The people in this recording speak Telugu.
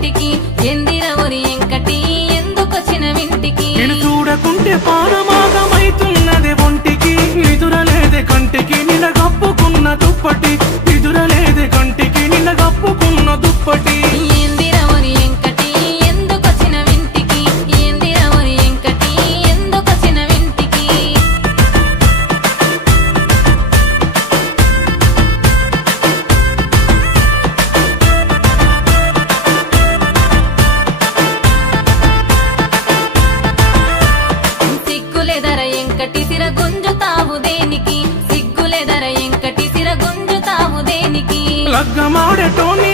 కంటికి ఎందిరవరి ఎంకటి ఎందుకొచ్చిన వింటికి నేను చూడకుంటే పానమాగమైతున్నది ఒంటికి నిదురలేదే కంటికి నిన్న కప్పుకున్న దుప్పటి నిదురలేదే కంటికి నిన్న కప్పుకున్న దుప్పటి ఎందిరవరి ఎంకటి ఎందుకొచ్చిన వింటికి ఎందిరవరి ఎంకటి ఎందుకొచ్చిన వింటికి సిగ్గులేదర ఎంకటి సిర గుంజుతావు దేనికి సిగ్గులేదర ఎంకటి సిర గుంజుతావు దేనికి లగ్గమాడేటోని